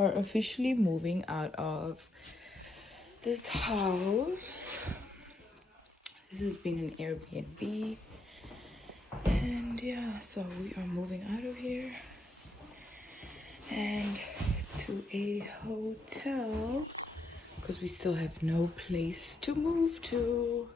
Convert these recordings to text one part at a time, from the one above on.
are officially moving out of this house. This has been an Airbnb. And yeah, so we are moving out of here and to a hotel because we still have no place to move to.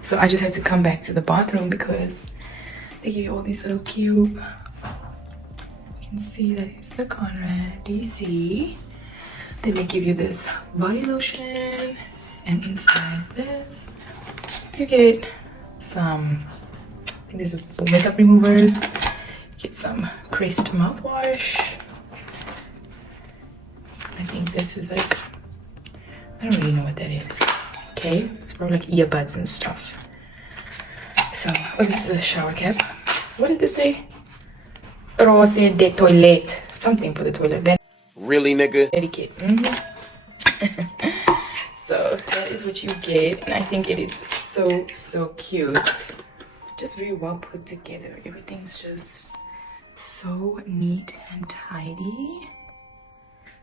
So I just had to come back to the bathroom because they give you all these little cube. You can see that it's the Conrad DC. Then they give you this body lotion, and inside this you get some, I think this is makeup removers. You get some creased mouthwash. I think this is like, I don't really know what that is. Okay, it's probably like earbuds and stuff. So, oh, this is a shower cap. What did this say? Rose de toilet. Something for the toilet. Then really, nigga? etiquette. So that is what you get, and I think it is so cute. Just very well put together. Everything's just so neat and tidy.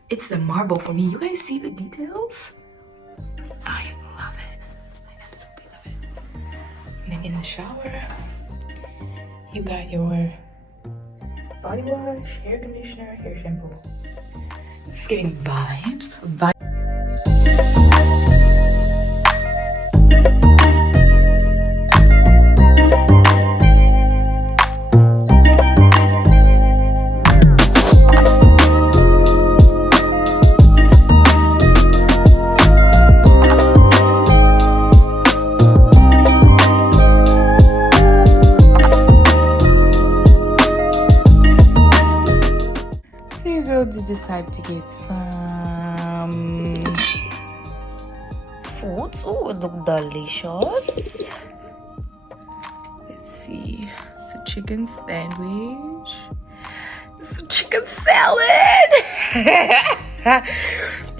It's the marble for me. You guys see the details? I love it. I absolutely love it. And then in the shower, you got your body wash, hair conditioner, hair shampoo. It's giving vibes. Decide to get some food. Oh, it looks delicious. Let's see. It's a chicken sandwich. It's a chicken salad.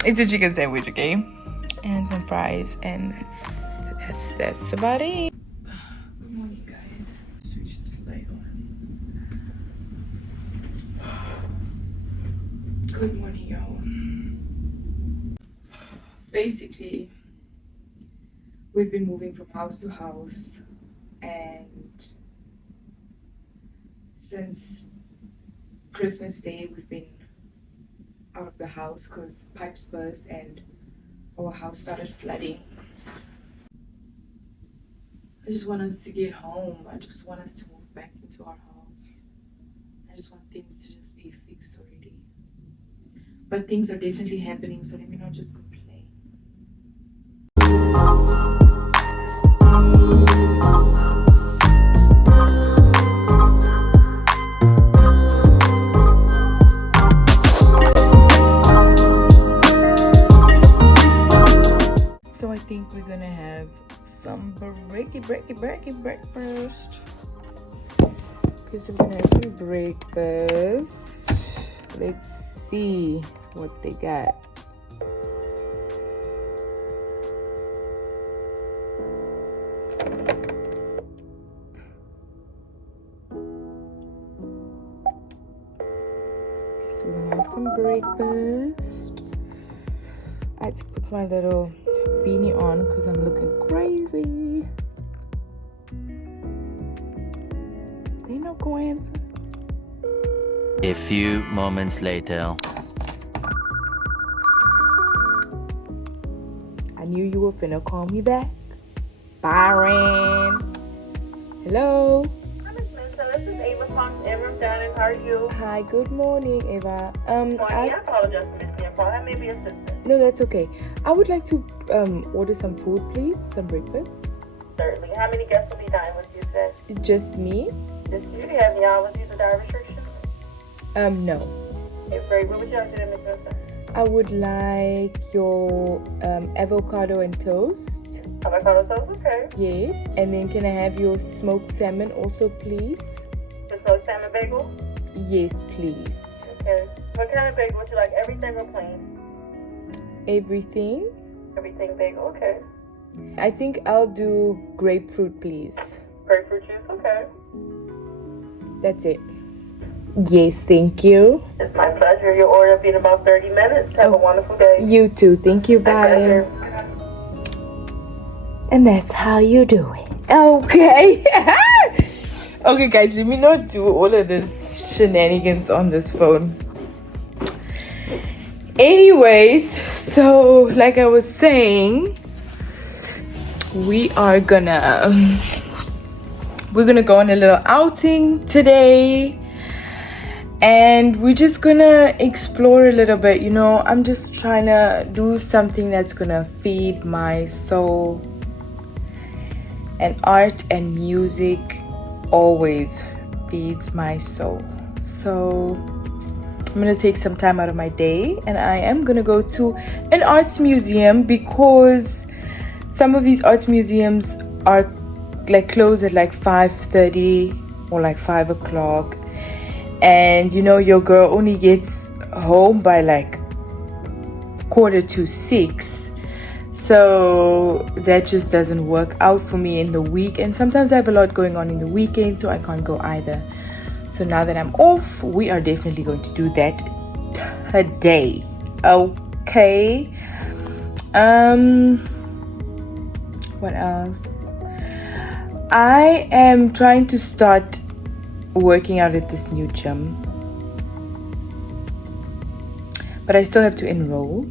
It's a chicken sandwich, okay? And some fries, and that's about it. Good morning, guys. Switch this light on. Good morning, y'all. Basically, we've been moving from house to house, and since Christmas Day we've been out of the house because pipes burst and our house started flooding. I just want us to get home. I just want us to move back into our house. I just want things to just be fixed already. But things are definitely happening, so let me not just complain. So I think we're gonna have some breakfast. breakfast. Okay, so we're gonna have some breakfast. Let's see what they got. So we're gonna have some breakfast. I had to put my little beanie on because I'm looking crazy. They no go answer. A few moments later. I knew you were finna call me back. Byron. Hello. Hi, Miss Minta. This is Ava from Emerald Dining. How are you? Hi, good morning, Ava. Morning. I apologize for missing your call. How may I be assistant? No, that's okay. I would like to order some food, please. Some breakfast. Certainly. How many guests will be dining with you today? Just me? Just you. Do you have any hours with the diet restrictions? No. Okay, great. What would you like to do, Miss Minta? I would like your avocado and toast. Avocado toast? Okay. Yes. And then can I have your smoked salmon also, please? The smoked salmon bagel? Yes, please. Okay. What kind of bagel would you like? Everything or plain? Everything? Everything bagel? Okay. I think I'll do grapefruit, please. Grapefruit juice? Okay. That's it. Yes, thank you. It's my pleasure. Your order will be in about 30 minutes. Have a wonderful day. You too. Thank you. My Bye. pleasure. And that's how you do it. Okay. Okay, guys, let me not do all of this shenanigans on this phone. Anyways, so like I was saying, we're gonna go on a little outing today. And we're just gonna explore a little bit, you know. I'm just trying to do something that's gonna feed my soul. And art and music always feeds my soul. So I'm gonna take some time out of my day and I am gonna go to an arts museum because some of these arts museums are like closed at like 5:30 or like 5 o'clock. And you know, your girl only gets home by like 5:45. So that just doesn't work out for me in the week. And sometimes I have a lot going on in the weekend, so I can't go either. So now that I'm off, we are definitely going to do that today. Okay. What else? I am trying to start working out at this new gym, but I still have to enroll.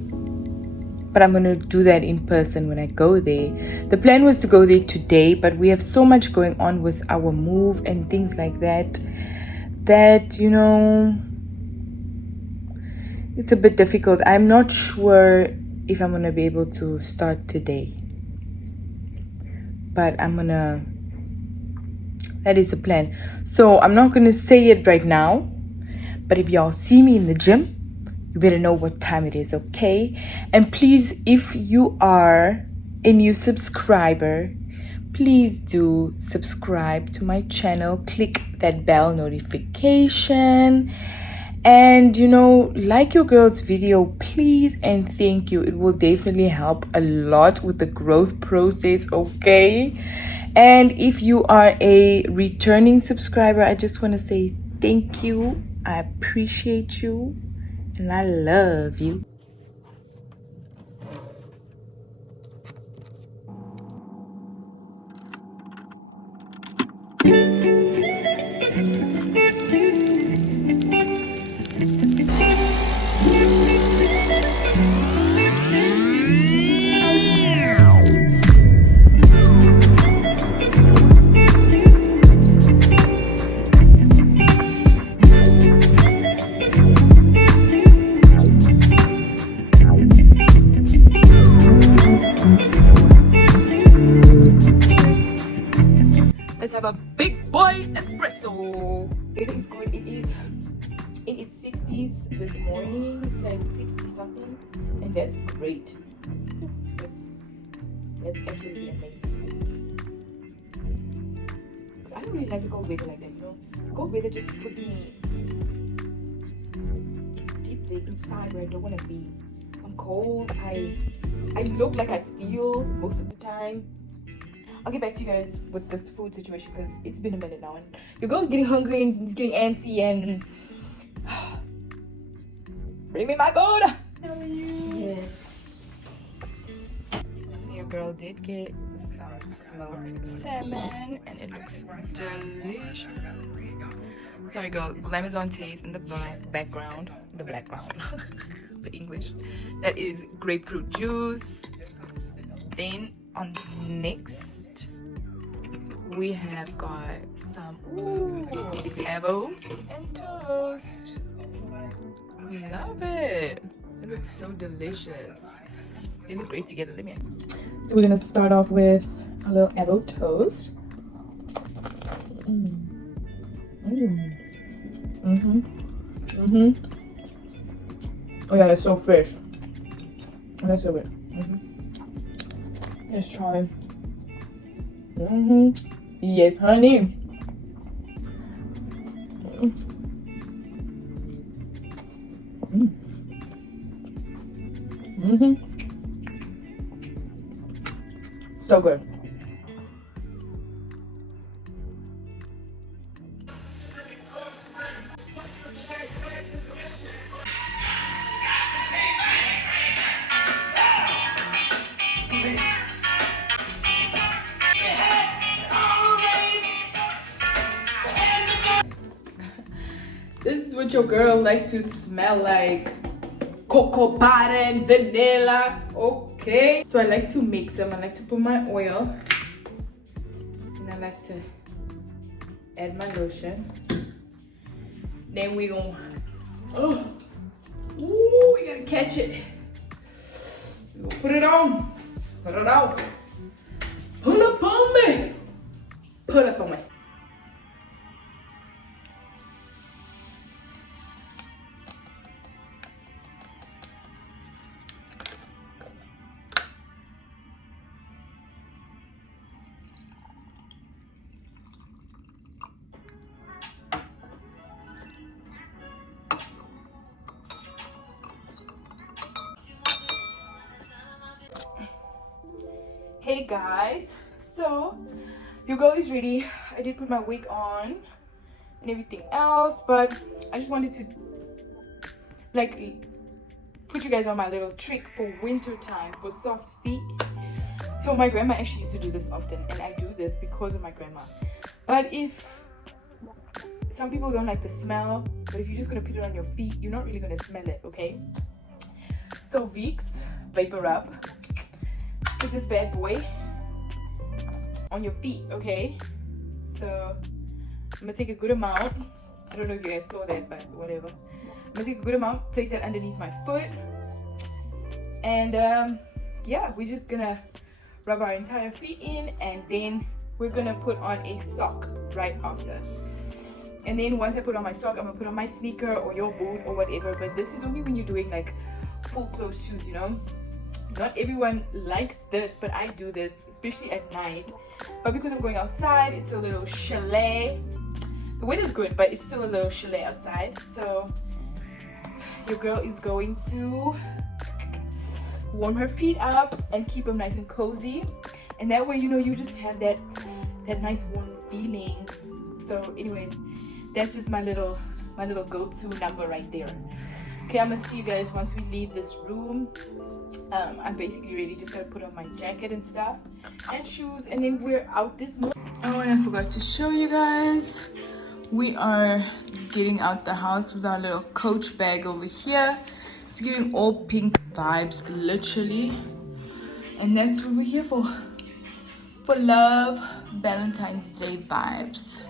But I'm gonna do that in person when I go there. The plan was to go there today, but we have so much going on with our move and things like that you know, it's a bit difficult. I'm not sure if I'm gonna be able to start today, but that is the plan. So I'm not gonna say it right now, but if y'all see me in the gym, you better know what time it is, okay? And please, if you are a new subscriber, please do subscribe to my channel. Click that bell notification. And, you know, like your girl's video, please and thank you. It will definitely help a lot with the growth process, okay? And if you are a returning subscriber, I just want to say thank you. I appreciate you. And I love you. Let's have a big boy espresso. It is good. It is in its 60s this morning. It's like 60 something, and that's great. That's absolutely amazing. I don't really like the cold weather like that, you know. Cold weather just puts me deep there inside where I don't want to be. I'm cold. I look like I feel most of the time. I'll get back to you guys with this food situation because it's been a minute now and your girl's getting hungry and it's getting antsy and bring me my food. How are you? Yes. So your girl did get some smoked salmon and it looks delicious. Sorry girl, Glamazon taste in the background, the English. That is grapefruit juice. Then on next, we have got some avo and toast. We love it. It looks so delicious. They look great together. Let me. So we're gonna start off with a little avo toast. Oh yeah, that's so fresh. That's so good. Let's try. Yes, honey. So good. This is what your girl likes to smell like. Cocoa butter and vanilla. Okay. So I like to mix them. I like to put my oil. And I like to add my lotion. Then we gonna we gotta catch it. We gonna put it on. Put it out. Pull up on me. Pull up on me. Hey guys, so your girl is ready. I did put my wig on and everything else, but I just wanted to like put you guys on my little trick for winter time for soft feet. So my grandma actually used to do this often, and I do this because of my grandma. But if some people don't like the smell, but if you're just gonna put it on your feet, you're not really gonna smell it, okay? So Vicks Vapor Rub. Put this bad boy on your feet, okay? So I'm gonna take a good amount. I don't know if you guys saw that, but whatever. I'm gonna take a good amount, place that underneath my foot, and yeah, we're just gonna rub our entire feet in, and then we're gonna put on a sock right after. And then once I put on my sock, I'm gonna put on my sneaker or your boot or whatever. But this is only when you're doing like full closed shoes, you know. Not everyone likes this, but I do this, especially at night. But because I'm going outside, it's a little chalet. The weather's good, but it's still a little chalet outside. So your girl is going to warm her feet up and keep them nice and cozy. And that way, you know, you just have that nice warm feeling. So anyways, that's just my little go-to number right there. Okay, I'm gonna see you guys once we leave this room. I'm basically ready, just gotta put on my jacket and stuff and shoes, and then we're out this morning. Oh, and I forgot to show you guys, we are getting out the house with our little coach bag over here. It's giving all pink vibes, literally, and that's what we're here for love, Valentine's Day vibes.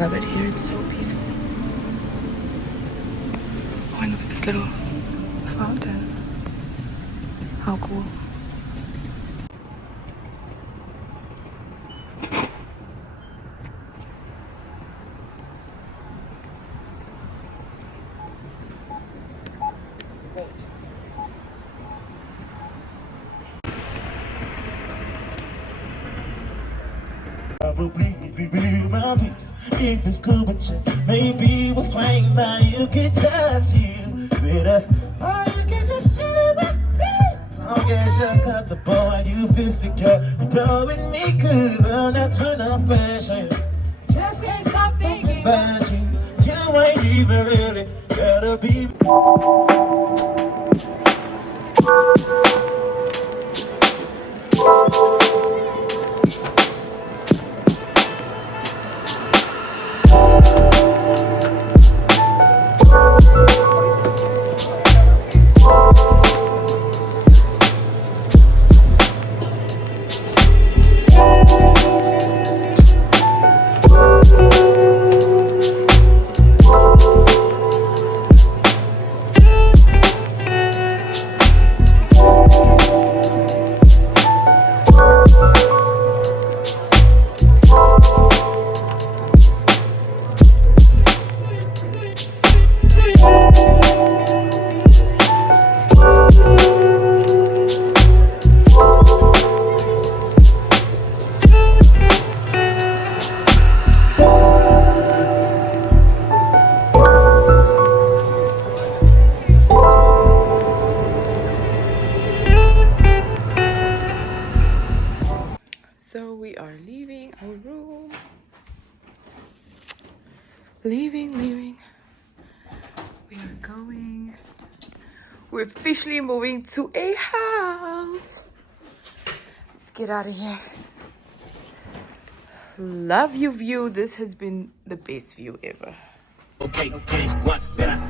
love it here. It's so peaceful. Oh, and look at this little fountain. How cool. If it's cool, but you maybe we'll swing now. You can touch you with us, or you can just chill with me. Long as you're comfortable, you feel secure. Go with me, cause I'm not trying to pressure you. Just can't stop thinking about you. You ain't even really gotta be. So we are leaving our room. Leaving. We are going. We're officially moving to a house. Let's get out of here. Love you view. This has been the best view ever. Okay, what's that?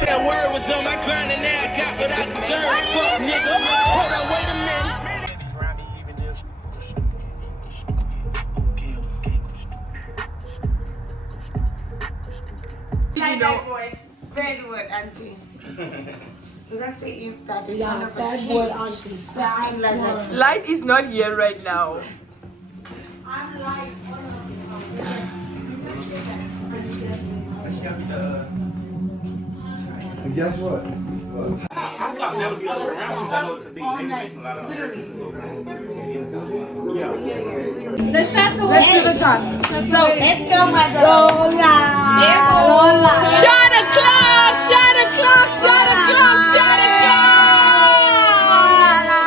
That word was on my grind and now I got what I deserve. Fuck nigga, hold on, wait a minute. Like that voice. Bad word, auntie. You can say it that way. Yeah, bad word, auntie. Bad like that. Light is not here right now. I'm light. And guess what? I thought that would be other around because I know it's a big name. A lot of The shots away. Let's do the shots. So, let's go, my girl. Rolla. Shot o'clock!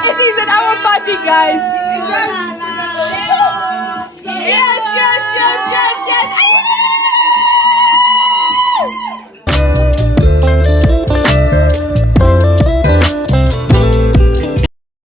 It is an hour party, guys.